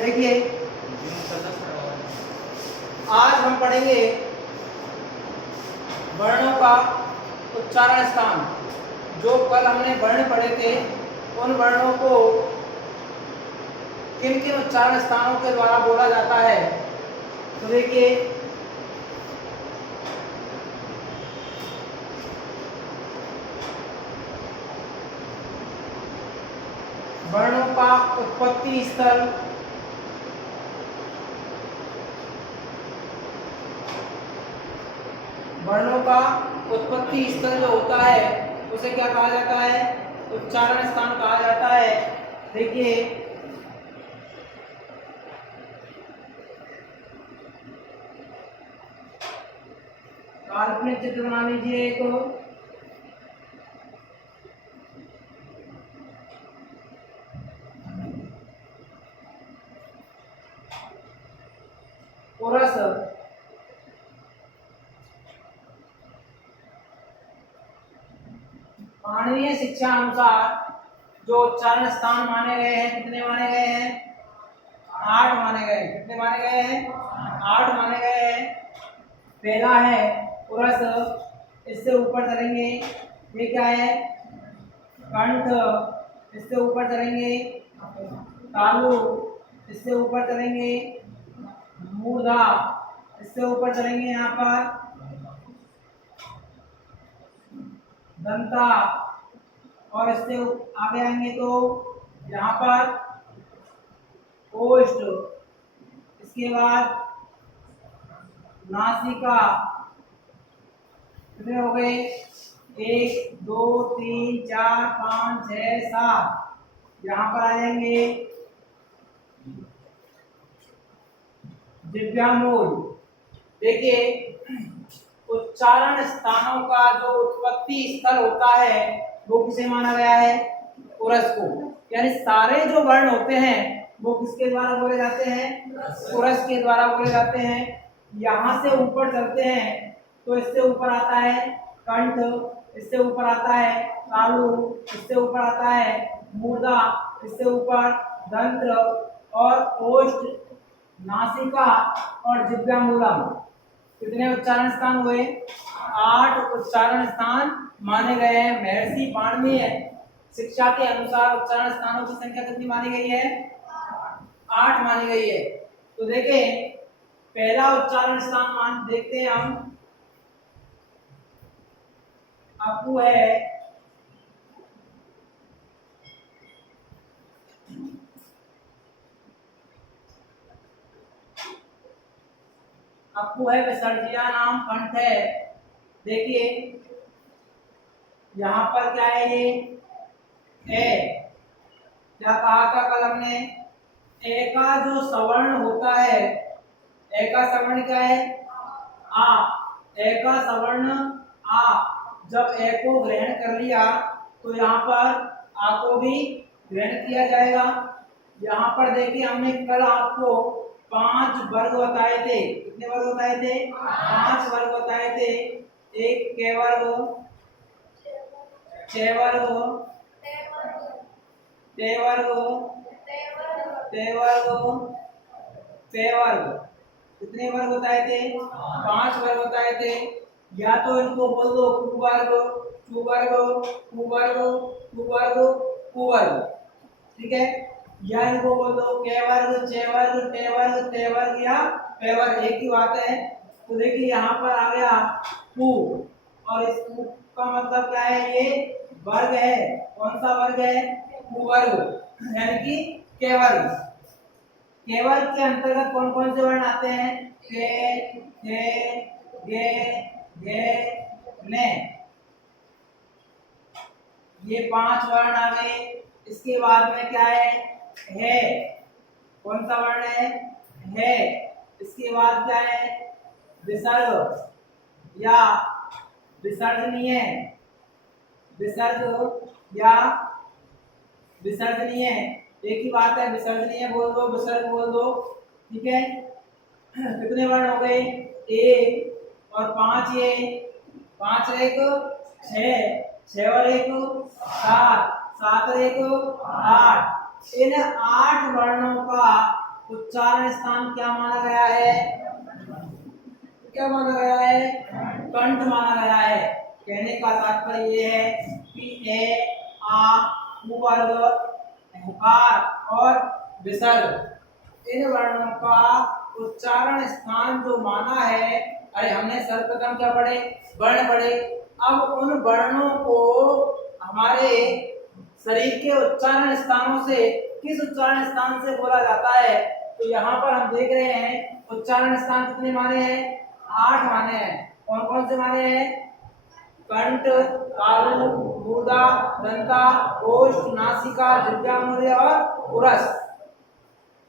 देखिए आज हम पढ़ेंगे वर्णों का उच्चारण स्थान। जो कल हमने वर्ण पढ़े थे उन वर्णों को किन किन उच्चारण स्थानों के द्वारा बोला जाता है। तो देखिए वर्णों का उत्पत्ति स्थल, वर्णों का उत्पत्ति स्थल जो होता है उसे क्या कहा जाता है? उच्चारण स्थान कहा जाता है। देखिए काल्पनिक चित्र बना लीजिए एक। कोरस मानवीय शिक्षा अनुसार जो उच्चारण स्थान माने गए हैं, कितने माने गए हैं? 8 माने गए। कितने माने गए हैं? 8 माने गए हैं। पहला है उरस, इससे ऊपर चलेंगे। ये क्या है? कंठ, इससे ऊपर चलेंगे। तालु, इससे ऊपर चलेंगे। मूर्धा, इससे ऊपर चलेंगे। यहाँ पर दंता, और इससे आगे आएंगे तो यहाँ पर ओष्ठ, इसके बाद नासिका। कितने हो गए? 1 2 3 4 5 6 7। यहाँ पर आ जाएंगे दिव्यांगोल। देखिए उच्चारण स्थानों का जो उत्पत्ति स्थल होता है वो किसे माना गया है? उरस को। यानी सारे जो वर्ण होते हैं वो किसके द्वारा बोले जाते हैं? उरस के द्वारा बोले जाते हैं। यहाँ से ऊपर चलते हैं तो इससे ऊपर आता है कंठ, इससे ऊपर आता है तालु, इससे ऊपर आता है मूर्धा, इससे ऊपर दंत्र और ओष्ठ, नासिका और जिह्वामूलम। कितने उच्चारण स्थान हुए? 8 उच्चारण स्थान माने गए हैं। महर्षि पाणिनीय शिक्षा के अनुसार उच्चारण स्थानों की संख्या कितनी मानी गई है? 8 मानी गई है। तो देखें पहला उच्चारण स्थान मान देखते हैं हम। अपू है, अपू है, विसर्जिया नाम कंठ है। देखिए यहाँ पर क्या है? ये क्या कहा था कल हमने? ए का जो सवर्ण होता है, ए का सवर्ण क्या है? आ। ए का सवर्ण आ, जब ए को ग्रहण कर लिया तो यहाँ पर आ को भी ग्रहण किया जाएगा। यहाँ पर देखिए हमने कल आपको 5 वर्ग बताए थे। कितने वर्ग बताए थे? 5 वर्ग बताए थे। एक के वर्ग, चे वर्ग, ते वर्ग, ते वर्ग, पे वर्ग। कितने वर्ग बताए थे? 5 वर्ग बताए थे। या तो इनको बोल दो कुवर्ग, चुवर्ग, कुवर्ग, कुवर्ग, कुवर्ग। ठीक है? या इनको बोल दो के वर्ग, चे वर्ग, टे वर्ग, ते वर्ग या पे वर्ग, एक ही बात है। तो देखिए यहाँ पर आ गया कु, और इस कु का मतलब क्या है? ये वर्ग है। कौन सा वर्ग है? कुवर्ग, यानी कि के वर्ग। के वर्ग के अंतर्गत कौन कौन से वर्ण आते हैं? के, थे, गे, घे, ने। ये 5 वर्ण आ गए। इसके बाद में क्या है? कौन सा वर्ण है? इसके बाद क्या है? विसर्ग या विसर्जनीय, विसर्ग या विसर्जनीय, एक ही बात है। विसर्जनीय बोल दो, विसर्ग बोल दो। ठीक है? कितने वर्ण हो गए? 1 और 5, ये 5 और 1 6, 6 और 1 7, 7 और 1 8। इन 8 वर्णों का उच्चारण स्थान क्या माना गया है? क्या माना गया है? कंठ माना गया है। कहने का तात्पर्य ये है कि ए, आ, उपवर्ग, हकार और विसर्ग इन वर्णों का उच्चारण स्थान जो माना है। अरे हमने सर्वप्रथम क्या पढ़े? वर्ण पढ़े। अब उन वर्णों को हमारे शरीर के उच्चारण स्थानों से किस उच्चारण स्थान से बोला जाता है? तो यहाँ पर हम देख रहे हैं उच्चारण स्थान कितने माने हैं? 8 माने हैं। कौन कौन से माने हैं? कंठ, तालु, मूर्धा, दंता, ओष्ठ, नासिका, जिह्वा, मूर्धा और उरस।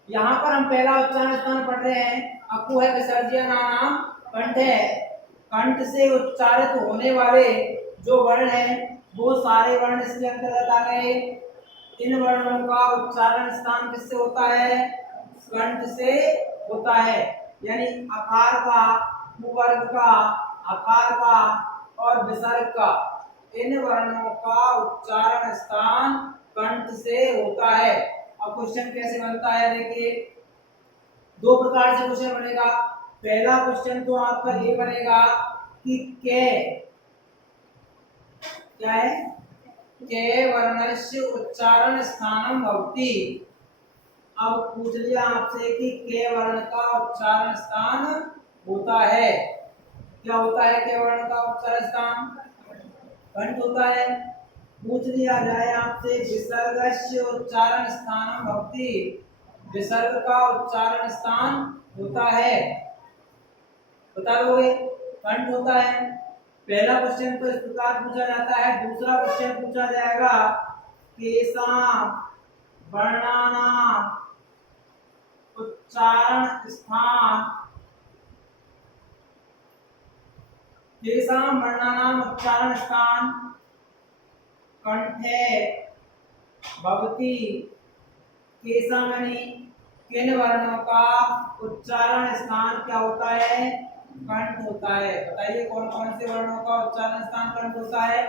यहाँ पर हम पहला उच्चारण स्थान पढ़ रहे हैं। अकु है विसर्जन नाम कंठ है। कंठ से उच्चारित होने वाले जो वर्ण हैं वो सारे वर्ण इसके अंतर्गत आ गए। इन वर्णों का उच्चारण स्थान किससे होता है? कंठ से होता है। यानी आकार का, उपवर्ग का, आकार का और विसर्ग का इन वर्णों का उच्चारण स्थान कंठ से होता है। अब क्वेश्चन कैसे बनता है? देखिए, दो प्रकार से क्वेश्चन बनेगा। पहला क्वेश्चन तो आपका ये बनेगा कि क्या है? के वर्णस्य उच्चारण स्थानम भवति। अब पूछ लिया आपसे कि के वर्ण का उच्चारण स्थान होता है। क्या होता है के वर्ण का उच्चारण स्थान? कंठ होता है। पूछ लिया जाए आपसे विसर्गस्य उच्चारण स्थानम भवति। विसर्ग का उच्चारण स्थान होता है, बता दोगे? कंठ होता है। पहला क्वेश्चन तो इस प्रकार पूछा जाता है। दूसरा क्वेश्चन पूछा जाएगा केसां वर्णानां उच्चारण स्थान, केसां वर्णानां उच्चारण स्थान कंठे भवति। केसां यानी किन वर्णों का उच्चारण स्थान क्या होता है? कंठ होता है। बताइए कौन कौन से वर्णों का उच्चारण स्थान कंठ होता है?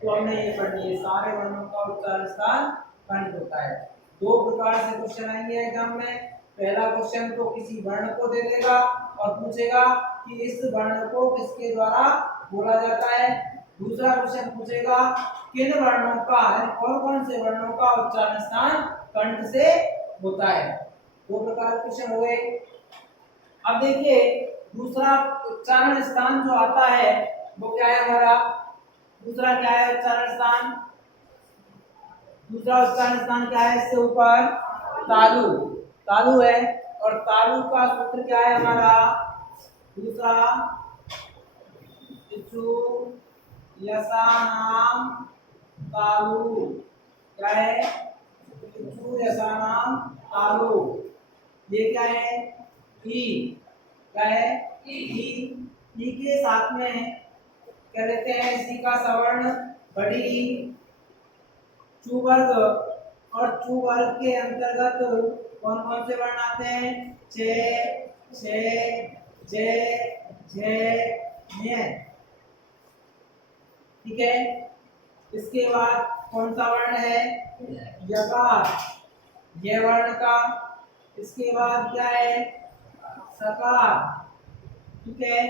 तो हमने ये पढ़ लिए, सारे वर्णों का उच्चारण स्थान कंठ होता है। दो प्रकार से क्वेश्चन आएंगे एग्जाम में। पहला क्वेश्चन तो किसी वर्ण को दे देगा और पूछेगा कि इस वर्ण को किसके द्वारा बोला जाता है। दूसरा क्वेश्चन पूछेगा किन वर्णों का, यानी कौन कौन से वर्णों का उच्चारण स्थान कंठ से होता है। दो प्रकार के क्वेश्चन हुए। अब देखिए दूसरा उच्चारण स्थान जो आता है वो क्या है हमारा? दूसरा क्या है उच्चारण स्थान? दूसरा उच्चारण स्थान क्या है? इससे ऊपर तालु, तालु है। और तालु का सूत्र क्या है हमारा? दूसरा इचु यसानाम तालु। क्या है? इचु यसानाम तालु। ये क्या है? ई। क्या है? ई के साथ में क्या लेते हैं? इसी का सवर्ण बड़ी ई। चू वर्ग, और चू वर्ग के अंतर्गत कौन कौन से वर्ण आते हैं? चे, छे, जे, झे, ञ। ठीक है। इसके बाद कौन सा वर्ण है? यकार, ये वर्ण का। इसके बाद क्या है? सकार। ठीक है।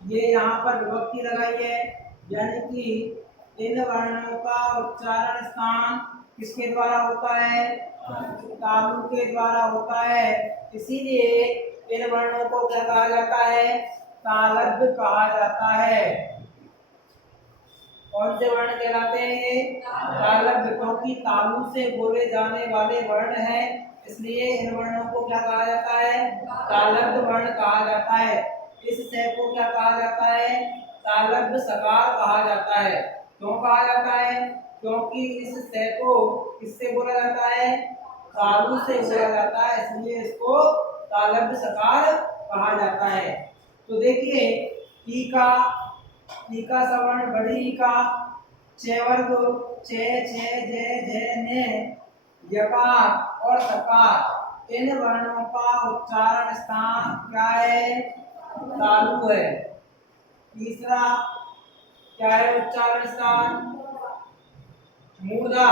ये यहाँ पर विभक्ति लगाई है, यानी कि इन वर्णों का उच्चारण स्थान किसके द्वारा होता है? तालु के द्वारा होता है। इसीलिए इन वर्णों को क्या कहा जाता है? तालव्य कहा जाता है। कौन से वर्ण कहलाते हैं? तालव्य, क्योंकि तालु से बोले जाने वाले वर्ण हैं, इसलिए इन वर्णों को क्या कहा जाता है? तालव्य वर्ण कहा जाता है। इस से को क्या कहा जाता है? तालव्य सकार कहा जाता है। क्यों कहा जाता है? क्योंकि इस से को किससे बोला जाता है? तालु से बोला जाता है, इसलिए इसको तालव्य सकार कहा जाता है। तो देखिए ई का सवर्ण बड़ी ई का, छे वर्ग, छे, छे, जे, झे, ने, यकार और सकार, इन वर्णों का उच्चारण स्थान क्या है? तालु है। तीसरा क्या है उच्चारण स्थान? मूर्धा।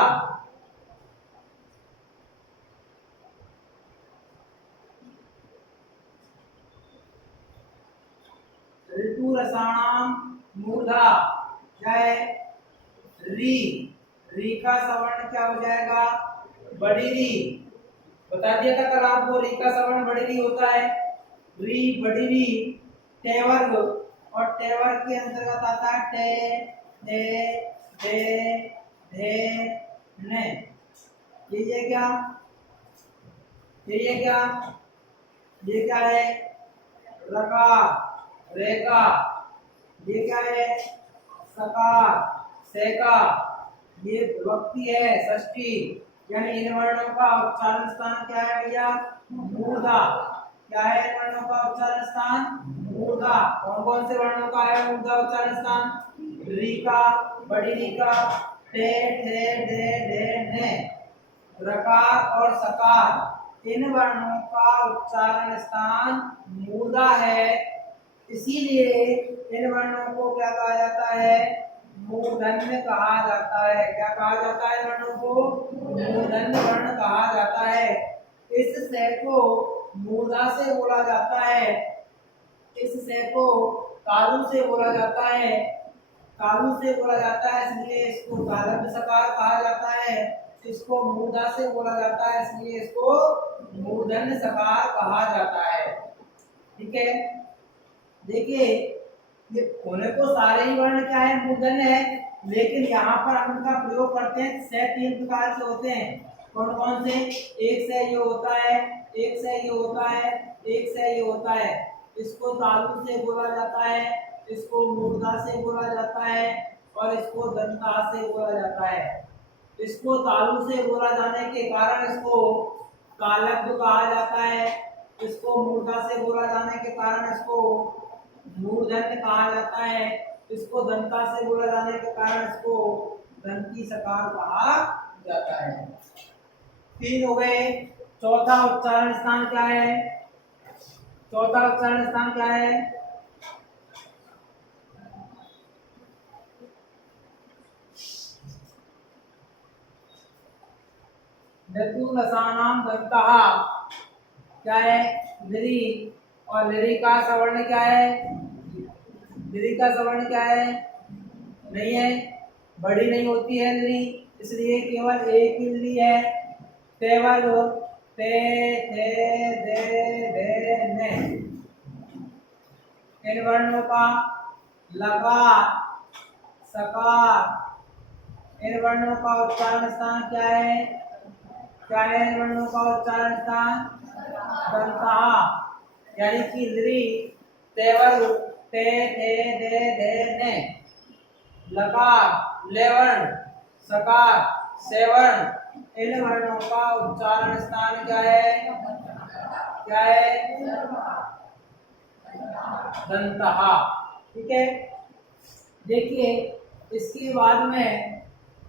ऋतु रसाणाम मूर्धा क्या है री, री का सवर्ण क्या हो जाएगा बड़ी री। बता दिया था कल आपको री का सवर्ण बड़ी री होता है, री बड़ी री टे वर्ग, और टे वर्ग के अंतर्गत आता है टे ढे ढे ढे ने। ये क्या, ये क्या, ये क्या है रकार रेखा, ये क्या है सकार सेका, ये विभक्ति है षष्ठी, यानी इन वर्णों का उच्चारण स्थान क्या है भैया मूर्धा। क्या है इन वर्णों का उच्चारण स्थान मूर्धा। कौन कौन से वर्णों का है मूर्धा उच्चारण स्थान री का बड़ी री का टे ठे ढे ढे ने, रकार और सकार इन वर्णों का उच्चारण स्थान मूर्धा है, इसीलिए इन वर्णों को क्या कहा जाता है मूर्धन्य कहा जाता है। क्या कहा जाता है वर्णों को मूर्धन्य वर्ण कहा जाता है। इस से को मूर्धा से बोला जाता है, इस से को कालू से बोला जाता है, कालू से बोला जाता है इसलिए इसको कालव्य सकार कहा जाता है, इसको मूर्धा से बोला जाता है इसलिए इसको मूर्धन्य सकार कहा जाता है। ठीक है, देखिए ये होने को सारे ही वर्ण क्या है मूर्धन्य है, लेकिन यहाँ पर हम इनका प्रयोग करते हैं से तीन प्रकार से होते हैं। कौन कौन से, एक से ये होता है, एक से ये होता है, एक से ये होता है। इसको तालु से बोला जाता है, इसको मूर्धा से बोला जाता है और इसको दंता से बोला जाता है। इसको तालु से बोला जाने के कारण इसको कालव्य कहा जाता है, इसको मूर्धा से बोला जाने के कारण इसको मूर्धन्य कहा जाता है, इसको दंता से बोला जाने के कारण इसको दंती सकार कहा जाता है। तीन हो गए। चौथा उच्चारण स्थान क्या है, चौथा उच्चारण स्थान क्या है धातु रसानाम दंतः क्या है लिरी, और लिरी का सवर्ण क्या है, लिरी का सवर्ण क्या है नहीं है, बड़ी नहीं होती है लिरी, इसलिए केवल एक ही लिरी है। ते वर्ग ते थे दे ढे ने, इन वर्णों का लकार सकार इन वर्णों का उच्चारण स्थान क्या है, क्या है इन वर्णों का उच्चारण स्थान दंतः, यानी कि लिरी तेवर ते थे दे धे ने, लकार लेवर्ण सकार सेवर्ण इन वर्णों का उच्चारण स्थान क्या है, क्या है दंतः। ठीक है, देखिए इसके बाद में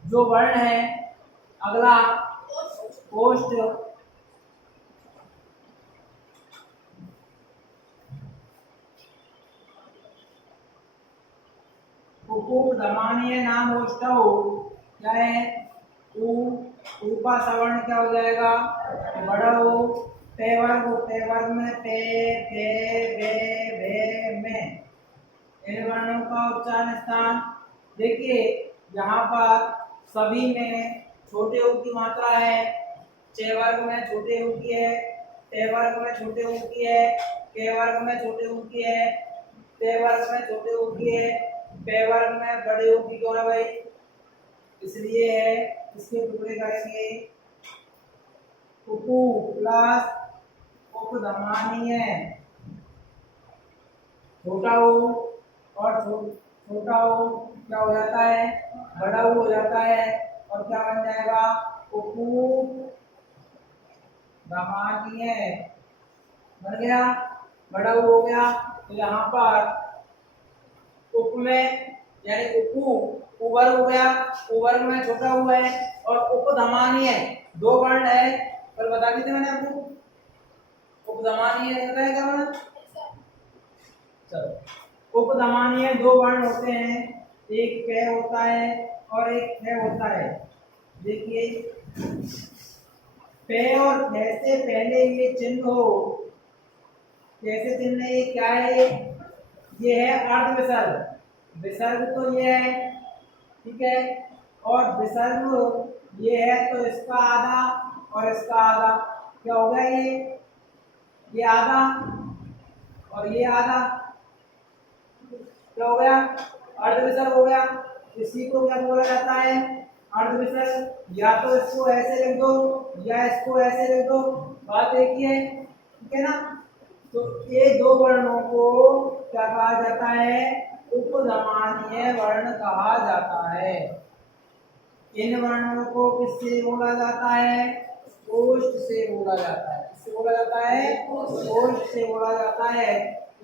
जो वर्ण है अगला ओष्ठ, दमानीय नाम ओष्ठौ क्या है ऊ का सवर्ण क्या हो जाएगा बड़ौ, ते वर्ग में ते थे बे भे में, इन वर्णों का उच्चारण स्थान देखिए यहाँ पर सभी में छोटे ऊ की मात्रा है, चे वर्ग में छोटे ऊ की है, ते वर्ग में छोटे ऊ की है, के वर्ग में छोटे ऊ की है, ते वर्ग में छोटे ऊ की है, पे वर्ग में बड़े ऊ की क्यों है भाई, इसलिए है इसके टुकड़े करेंगे उपू प्लस उपधमानीय छोटा ऊ और छोटा ऊ क्या हो जाता है बड़ा ऊ हो जाता है, और क्या बन जाएगा उपू धमानीय बन गया, बड़ा ऊ हो गया। तो यहाँ पर उप में यानी उपू उवर्ग हो गया, उवर्ग में छोटा ऊ है, और उपधमानीय दो वर्ण है, पर बता दी थी मैंने आपको उपधमानीय होता है क्या वर्ण, चलो उपधमानीय दो वर्ण होते हैं, एक क होता है और एक ख होता है। देखिए पे और ख से पहले ये चिन्ह हो, कैसे चिन्ह है ये क्या है ये है अर्ध विसर्ग। विसर्ग तो ये है, ठीक है, और विसर्ग ये है, तो इसका आधा और इसका आधा क्या हो गया, ये आधा और ये आधा क्या हो गया, अर्ध विसर्ग हो गया। इसी को क्या बोला जाता है, अर्ध विसर्ग। या तो इसको ऐसे लिख दो या इसको ऐसे लिख दो, बात एक ही है, ठीक है ना। तो ये दो वर्णों को क्या कहा जाता है, उपधमानीय वर्ण कहा जाता है। इन वर्णों को किससे बोला जाता है, ओष्ठ से बोला जाता है। किससे बोला जाता है, ओष्ठ से बोला जाता है।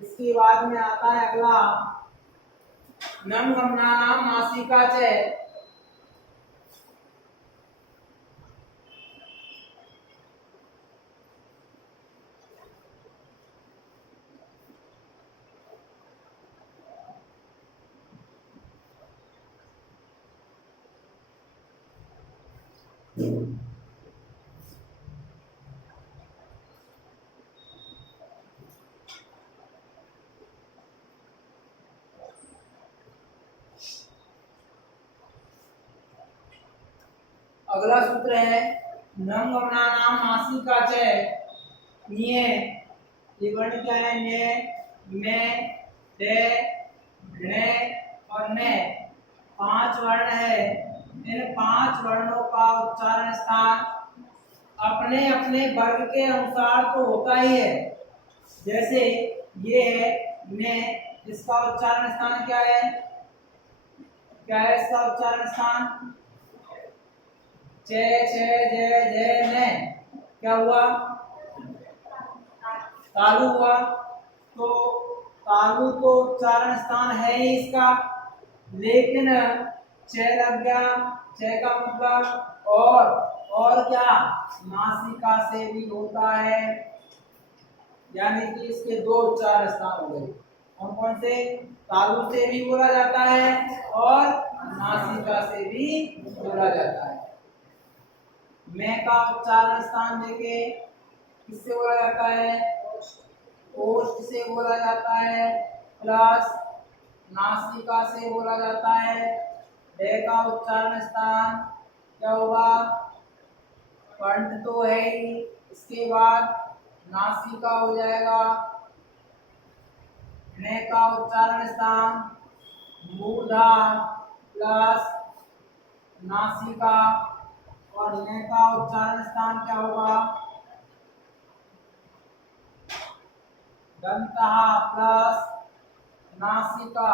इसके बाद में आता है अगला नम गमनानाम नासिका च। अगला सूत्र है नम गमनानाम नासिका च। ये वर्ण क्या है, ने, में, डे, णे और ने, पांच वर्ण है। इन पांच वर्णों का उच्चारण स्थान अपने अपने वर्ग के अनुसार तो होता ही है। जैसे ये है ने, इसका उच्चारण स्थान क्या है, क्या है इसका उच्चारण स्थान, चे, छे, जे, जे, ने, क्या हुआ, तालु हुआ। तो तालु तो उच्चारण स्थान है ही इसका, लेकिन चे लग गया, चे का मतलब और क्या, नासिका से भी होता है, यानी कि इसके दो उच्चारण स्थान हो गए। कौन कौन से, तालु से भी बोला जाता है और नासिका से भी बोला जाता है। मैं का उच्चारण स्थान देके किससे बोला जाता है, ओष्ठ से बोला जाता है, प्लस नासिका से बोला जाता है। डे का उच्चारण स्थान क्या होगा, कंठ तो है ही, इसके बाद नासिका हो जाएगा। ने का उच्चारण स्थान मूर्धा प्लस नासिका, और ने का उच्चारण स्थान क्या होगा, दंतः प्लस नासिका।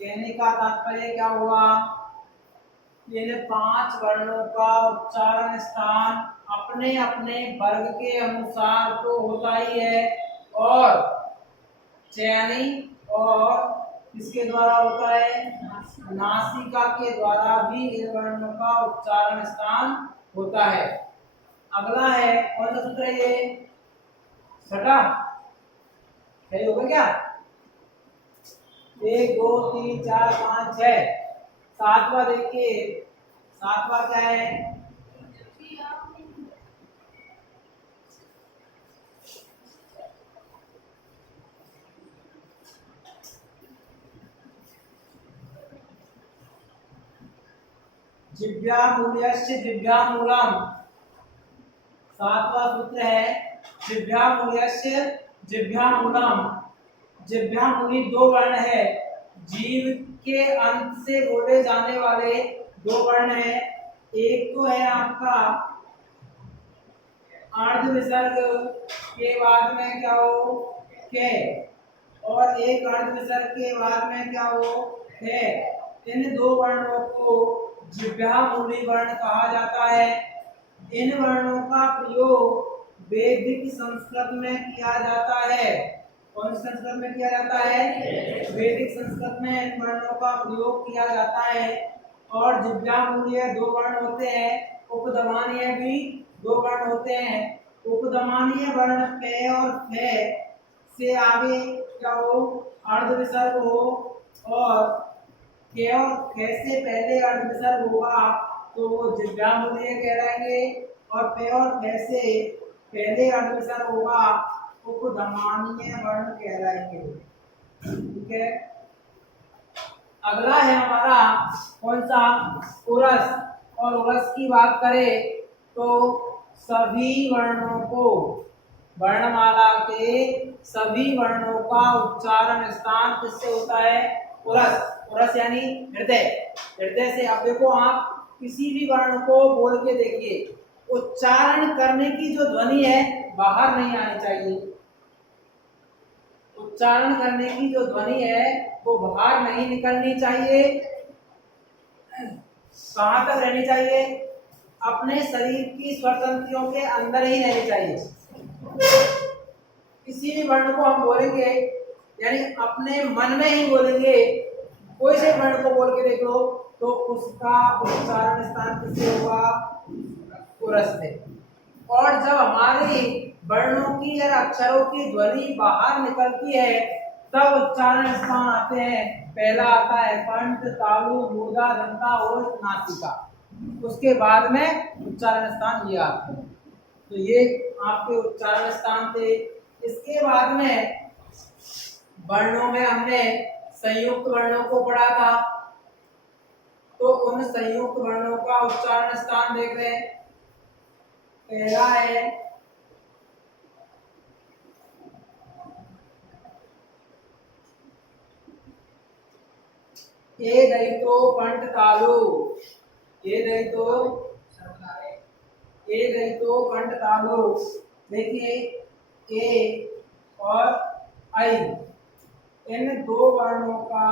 कहने का तात्पर्य क्या हुआ, इन पांच वर्णों का उच्चारण स्थान अपने अपने वर्ग के अनुसार तो होता ही है, और चयनित और किसके द्वारा होता है, नासिका के द्वारा भी इन वर्णों का उच्चारण स्थान होता है। अगला है कौन सा सूत्र है, ये छठा है, होगा क्या, 1 2 3 4 5 6, सातवां देखिए, सातवां क्या है, जिभ्यामूल्यस्य जिभ्यामूलम। सातवां सूत्र है जिभ्यामूल्यस्य जिभ्यामूलम। जिभ्यामूली दो वर्ण है, जीव के अंत से बोले जाने वाले दो वर्ण है। एक तो है आपका अर्ध विसर्ग के बाद में क्या हो, के, और एक अर्ध विसर्ग के बाद में क्या हो, है। इन दो वर्णों को जिह्वामूली वर्ण कहा जाता है। इन वर्णों का प्रयोग वैदिक संस्कृत में किया जाता है। कौन सी संस्कृत में किया जाता है, वैदिक संस्कृत में इन वर्णों का प्रयोग किया जाता है। और जिह्वामूलीय दो वर्ण होते हैं, उपधमानीय भी दो वर्ण होते हैं। उपधमानीय वर्ण पे और फे से आगे क्या हो, अर्ध विसर्ग हो, और के और खे से पहले अर्ध विसर्ग होगा तो वो जिह्वामूलीय कहलाएंगे, और पे और फे से पहले अर्ध विसर्ग होगा उपधमानीय वर्ण कहलाएंगे। ठीक है। अगला है हमारा कौन सा, उरस। और उरस की बात करें तो सभी वर्णों को, वर्णमाला के सभी वर्णों का उच्चारण स्थान किससे होता है, उरस। उरस यानी हृदय। हृदय से, अब देखो आप किसी भी वर्ण को बोल के देखिए, उच्चारण करने की जो ध्वनि है बाहर नहीं आनी चाहिए। उच्चारण करने की जो ध्वनि है वो बाहर नहीं निकलनी चाहिए। कहां तक रहनी चाहिए, अपने शरीर की स्वतंत्रियों के अंदर ही रहनी चाहिए। किसी भी वर्ण को हम बोलेंगे यानी अपने मन में ही बोलेंगे, कोई से वर्ण को बोल के देख लो तो उसका उच्चारण स्थान किससे होगा, उरस से। और जब हमारी वर्णों की या अक्षरों की ध्वनि बाहर निकलती है तब उच्चारण स्थान आते हैं। पहला आता है कंठ, तालु, मूर्धा, दंता और नासिका। उसके बाद में उच्चारण स्थान ये आते हैं। तो ये आपके उच्चारण स्थान थे। इसके बाद में वर्णों में हमने संयुक्त वर्णों को पढ़ा था, तो उन संयुक्त वर्णों का उच्चारण स्थान देख रहे हैं। पहला है ए दईतो कंठ तालु, ए दईतो, ए दईतो कंठ तालु। देखिए ए और आई, इन दो वर्णों का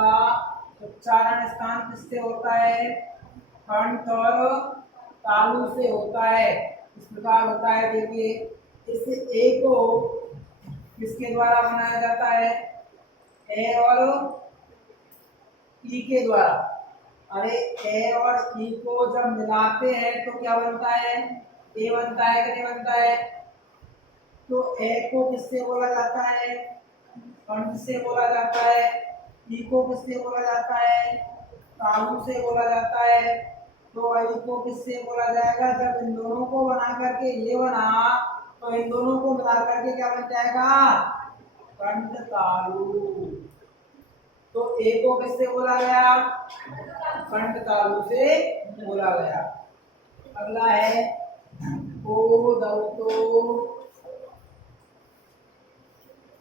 उच्चारण स्थान किससे होता है, कंठ और तालु से होता है। इस प्रकार होता है। देखिए इस ए को किसके द्वारा बनाया जाता है, ए और ई के द्वारा। अरे ए और ई को जब मिलाते हैं तो क्या बनता है, ए बनता है कि नहीं बनता है। तो ए को किससे बोला जाता है, कंठ से बोला जाता है। ई को किससे बोला जाता है, तालु से बोला जाता है। तो आई को किससे बोला जाएगा, जब इन दोनों को बना करके ये बना तो इन दोनों को मिला करके क्या बन जाएगा, कंठ तालु। तो ए को किससे बोला गया, कंठ तालु से बोला गया। अगला है ओ दौतो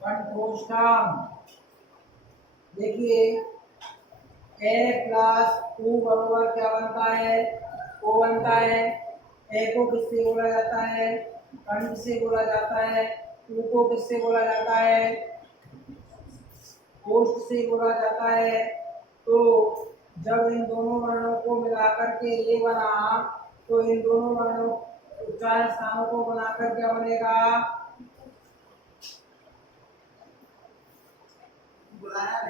कंठोष्ठम। देखिए ए प्लस ऊ बराबर क्या बनता है, ओ बनता है। ए को किससे बोला जाता है, कंठ से बोला जाता है। ऊ को किससे बोला जाता है, ओष्ठ से बोला जाता है। तो जब इन दोनों वर्णों को मिलाकर के ये बना तो इन दोनों वर्णों उच्चारण स्थानों को बनाकर क्या बनेगा,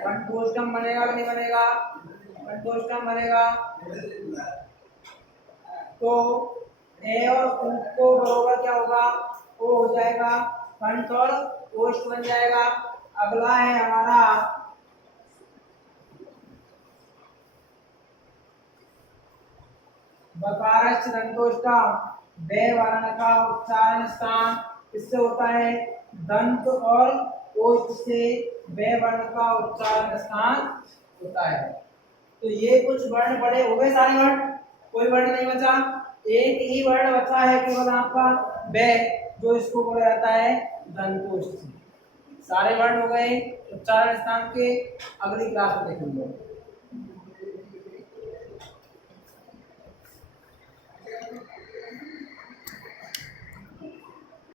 कंठोष्ठम बनेगा कि नहीं बनेगा, कंठोष्ठम बनेगा। तो ए और ऊ को बराबर क्या होगा, ओ हो जाएगा, कंठ और ओष्ठ बन जाएगा। अगला है हमारा बकारश्च दंतोष्ठम। बे वर्ण का उच्चारण स्थान किससे होता है, दंत और ओष्ठ से बे वर्ण का उच्चारण स्थान होता है। तो ये कुछ वर्ण बड़े हो गए, सारे वर्ण, कोई वर्ण नहीं बचा। एक ही वर्ण बचा है केवल आपका बे, जो इसको बोला जाता है दंतोष्ठ। सारे वर्ण हो गए उच्चारण स्थान के। अगली क्लास में देखेंगे।